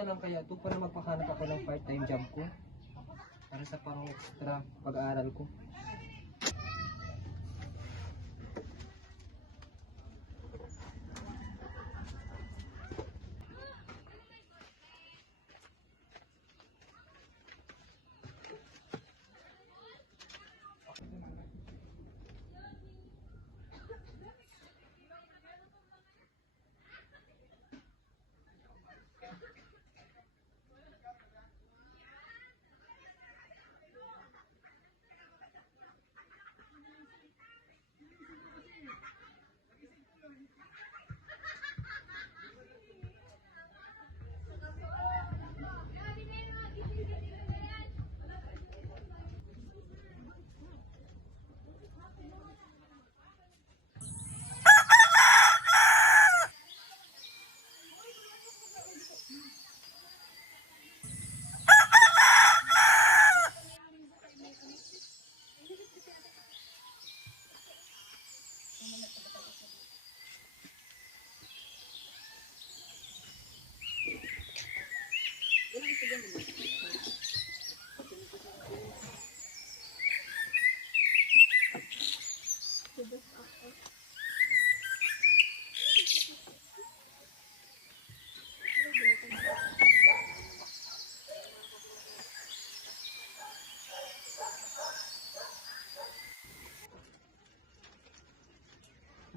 na lang kaya ito para magpahanap ako ng part-time job ko. Para sa pang extra pag-aaral ko.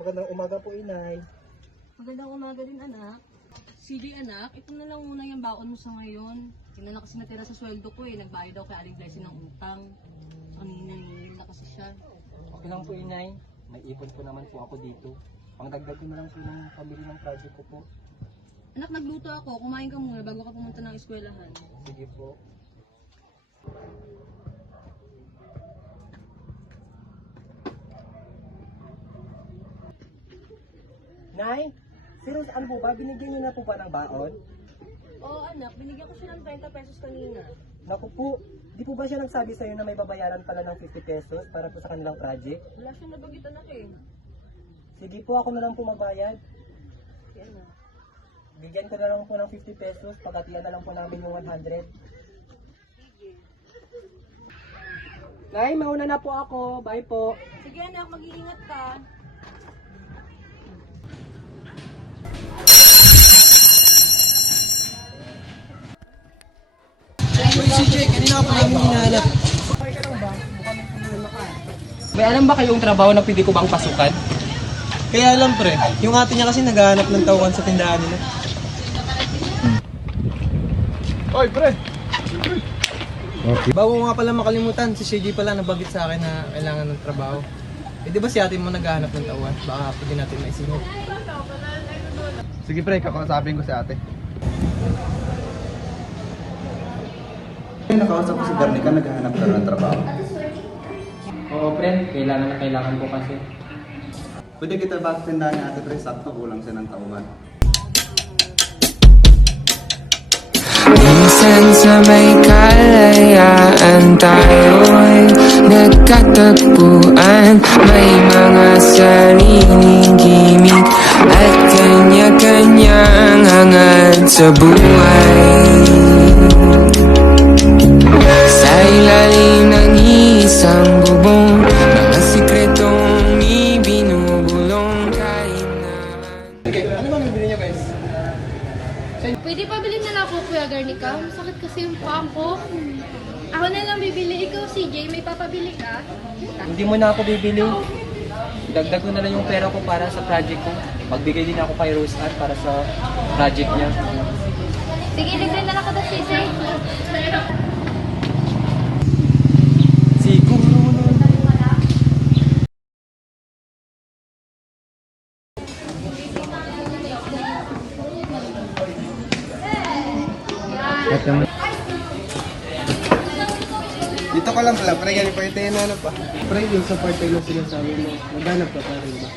Magandang umaga po, Inay. Magandang umaga din, anak. Sige, anak, ito na lang muna yung baon mo sa ngayon. Yun na kasi natira sa sweldo ko eh. Nagbayad daw kay Aling Blessing ng utang. Kanina nangingil na kasi siya. Okay lang po, Inay. May ipon po naman po ako dito. Pangdagdag ko na lang po ng pambili ng project ko po. Anak, nagluto ako. Kumain ka muna bago ka pumunta ng eskwelahan. Sige po. Nay, serious ano po ba? Binigyan niyo na po ba ng baon? Oo, anak. Binigyan ko siya ng 30 pesos kanina. Naku po, di po ba siya nagsabi sa'yo na may babayaran pala ng 50 pesos para po sa kanilang project? Wala siyang nabanggit, anak eh. Sige po, ako na lang po magbayad. Sige, anak. Bigyan ko na lang po ng 50 pesos, pagkatiyan na lang po namin yung 100. Sige. Nay, mauna na po ako. Bye po. Sige, anak. Mag-iingat ka. CJ, kanina ka pa namin hinahanap. May alam ba kayong trabaho na pwede ko bang pasukan? Kaya alam pre, yung ate niya kasi naghahanap ng tauhan sa tindahan nila. Oy pre! Bago ko nga pala makalimutan, si CJ pala nabanggit sa akin na kailangan ng trabaho. Eh di ba si ate mo naghahanap ng tauhan? Baka pwede natin maisingit. Sige pre, kakausapin ko si ate. Nakausap ko si Bernica, naghahanap ka ng trabaho. Oo, friend. Kailangan na kailangan ko kasi. Pwede kita ba sa tindahan ni ate pre, sakto kulang siya ng tauhan. Minsan sa may kalayaan tayo'y nagkatagpuan. May mga sariling gimmick at kanya-kanyang hangad sa buhay. Sa ilalim ng isang bubong, mga sikretong ibinubulong kahit naman. Okay, ano ba bibili niyo guys? Pwede pa bilhin na lang ako, Kuya Garnica. Masakit kasi yung paa ko. Ako na lang bibili. Ikaw, CJ, may papabili ka? Hindi mo na ako bibili. Dagdag ko na lang yung pera ko para sa project ko. Magbigay din ako kay Rose Ann para sa project niya. Sige, libre na lang ka daw, CJ. Siguro nun. Dito ka lang pala, pre, ganito pa yung tinanap pa. Pre, yung sa part-time na sinasabi mo, naghanap ka pa rin ba?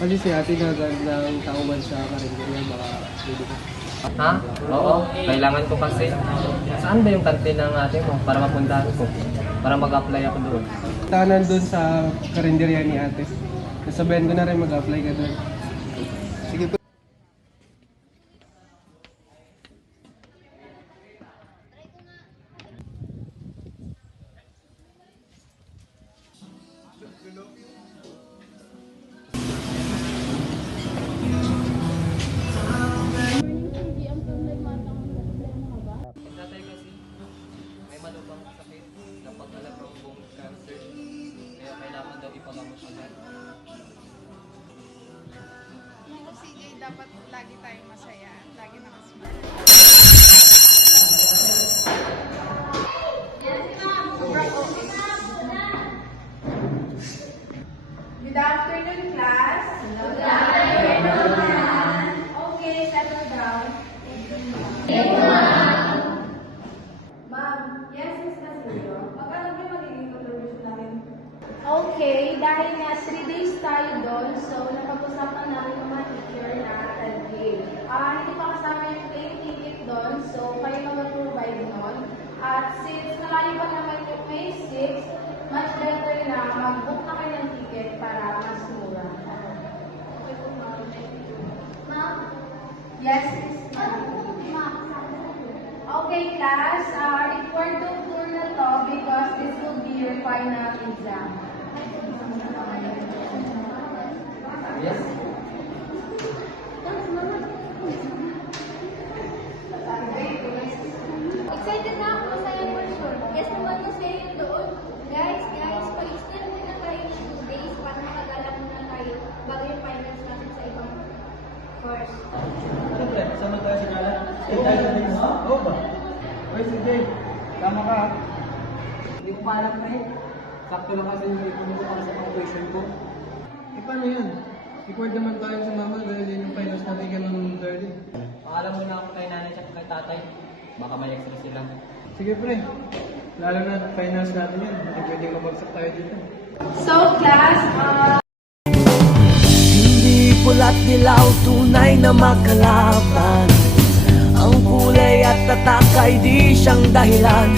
Kasi si ate naghanap ng tauhan sa karinderya, baka pwede ka. Ha? Oo, kailangan ko kasi. Saan ba yung kantin ng ate mo para mapuntahan ko? Para mag-apply ako doon. Tanan doon sa karinderya ni ate. Nasabihan ko na rin mag-apply ka doon. Sige pre. agad. Naku, CJ, dapat lagi tayong masaya. Lagi nakasmile. Good afternoon, class. Good afternoon. Okay, settle down. Ma'am, yes, Miss Castillo. Pag-ano ba yung magiging contribution namin? Okay, dahil nga 3 days tayo doon, so napag-usapan namin ng mga teacher na Thursday. Hindi pa kasama yung plane ticket doon, so kayo mag-provide nun. At since nalayo pa naman yung May 6, much better na mag-book na kayo ng ticket para mas mura. Okay po, ma'am. Ma'am? Yes, Miss. Okay, class. Report to tour na to because this will be your final exam. Yes? Excited na ako, masaya for sure. Yes naman masaya yun doon. Guys, pag-extend muna tayo ng 2 days para makagala muna tayo bago yung finals natin sa ibang course. Siyempre, kasama tayo sa gala. Tayo sa din. Oo ba? Oy, CJ, tama ka. Hindi ko pa alam na eh. Sakto lang kasi yung ipon ko para sa pang-tuition ko. Eh, paano yun? Record naman tayo sa mama dahil yun yung finals natin ng Thursday. Paalam muna ako kay nanay at kay tatay. Baka may extra sila. Sige, pre. Lalo na finals natin yun. Hindi pwedeng mabagsak tayo dito. So, class, Hindi pula't dilaw, tunay na makalaban. Ang kulay at tatak ay di siyang dahilan.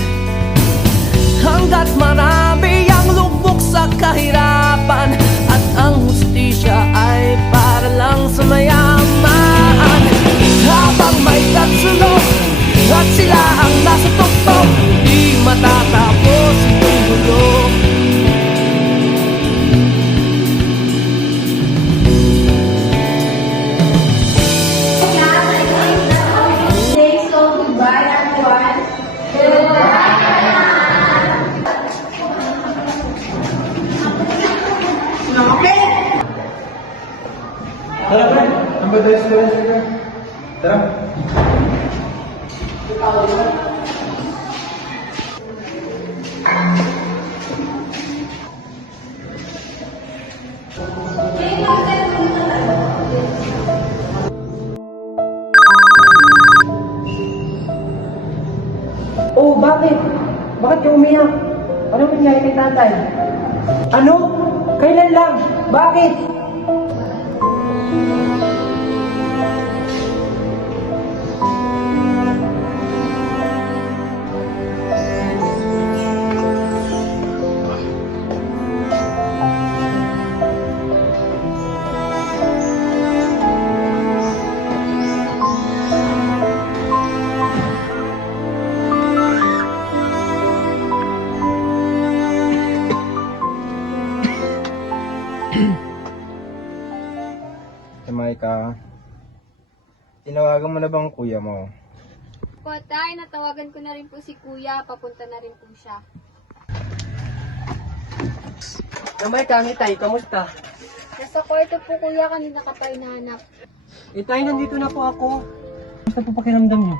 Hanggat marami ang lubog sa kahirapan, at ang hustisya ay para lang sa mayaman. Habang may tatsulok at sila ang nasa tuktok, di matatapos itong gulo. say so goodbye, everyone. Tara, pre. Ang ba tayo sa Tara. Oh, bakit? Bakit ka umiyak? Ano nangyari kay tatay? Ano? Kailan lang? Bakit? Maika, tinawagan mo na bang kuya mo? Po, tay, natawagan ko na rin po si kuya. Papunta na rin po siya. Kamay kami tay, kamusta? Nasa kwarto po kuya, kanina ka pa hinahanap. Eh tay, nandito na po ako. Kamusta po pakiramdam niyo?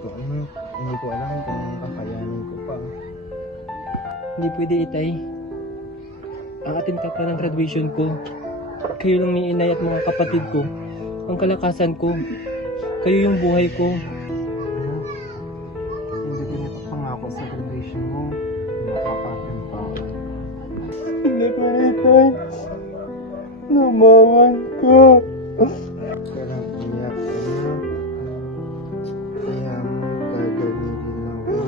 Hindi ko alam kung kakayanin ko pa. Hindi pwede itay. Akatin ka pa ng graduation ko. Kayo lang ni inay at mga kapatid ko. Ang kalakasan ko. Kayo yung buhay ko. Hindi ko napapangako sa graduation mo. Mapapagin pa ako. Hindi pwede itay. Lumawan ka. Pero iyak ka na. Kaya mo gagamitin lang ko.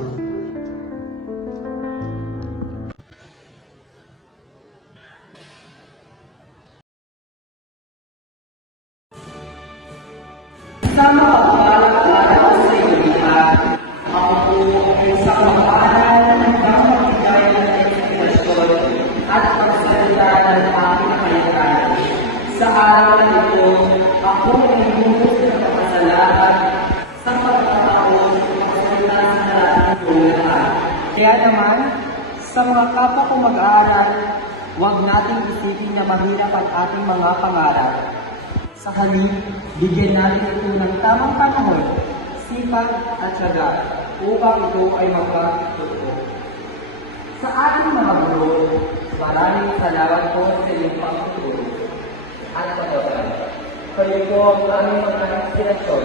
Kaya naman, sa mga kapwa ko mag-aaral, Huwag nating isipin na mahirap ang ating mga pangarap. Sa halip, bigyan natin ito ng tamang panahon, sipag at syaga upang ito ay magpapatuto. Sa ating mga guro, maraming salamat po sa inyong pagtuturo at pagkabay. Kayo po ang aming mga inspirasyon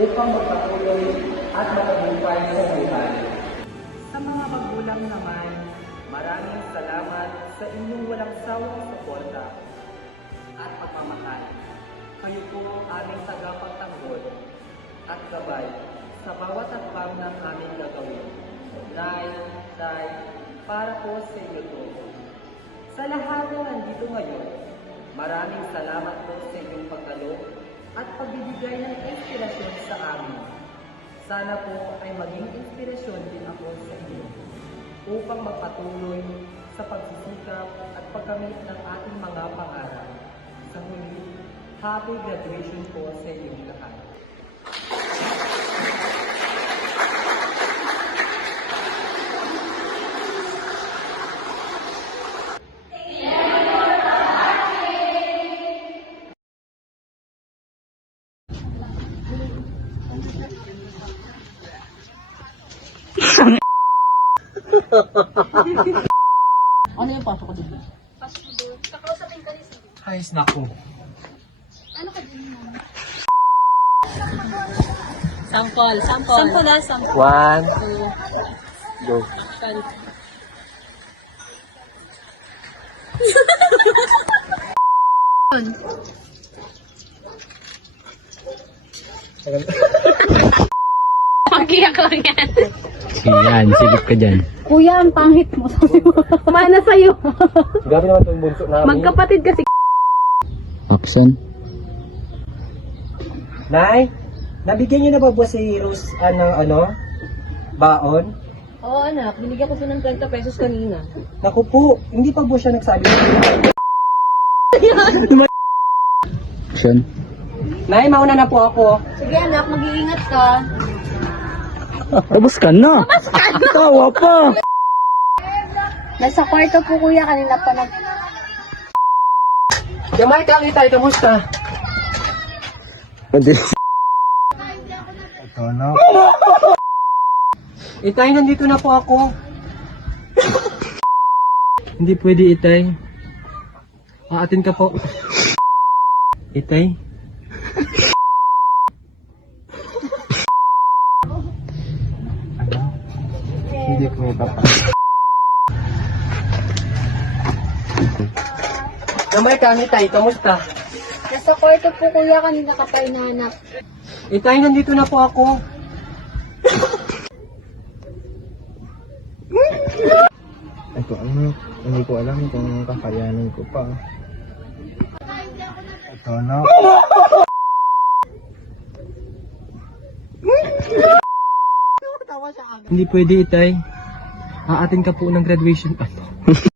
upang magpatuloy at matagumpay sa buhay. Sa mga magulang naman, maraming salamat sa inyong walang sawang suporta at pagmamahal. Kayo po ang aming tagapagtanggol at gabay sa bawat hakbang ng aming gagawin. Nay, para po sa inyo to. Sa lahat na nandito ngayon, maraming salamat po sa inyong pagdalo at pagbibigay ng inspirasyon sa amin. Sana po ay maging inspirasyon din ako sa inyo upang magpatuloy sa pagsisikap at pagkamit ng ating mga pangarap. Sa huli, happy graduation po sa inyong lahat. Ano yung pasok ko dito? Ay, nako. Sample. Sample na, sample. 1, 2. Pag-iyak ko yan. Yan, silip ka dyan. Kuya, ang pangit mo. Mana sa'yo. Grabe naman itong bunso namin. Magkapatid kasi. Action. Nay, nabigyan niyo na ba si Rose ng baon? Oo anak, binigyan ko siya ng 30 pesos kanina. Naku po, hindi pa po siya nagsabi. Action. Nay, mauna na po ako. Sige anak, mag-iingat ka. Labas ka na! Tawa pa! Nasa kwarto po kuya, kanina pa Gamay ka, Itay, kamusta? Ito na. Itay, nandito na po ako. Hindi pwede, Itay. Aatin ka po. Itay? Ano? Hindi ko ipapa. Gamay ka, Itay, kamusta? Nasa kwarto po kuya, kanina ka pa inahanap. Itay, nandito na po ako. Ito ano, hindi ko alam kung kakayanin ko pa. Ito na. Hindi pwede, Itay. Aatin ka po ng graduation.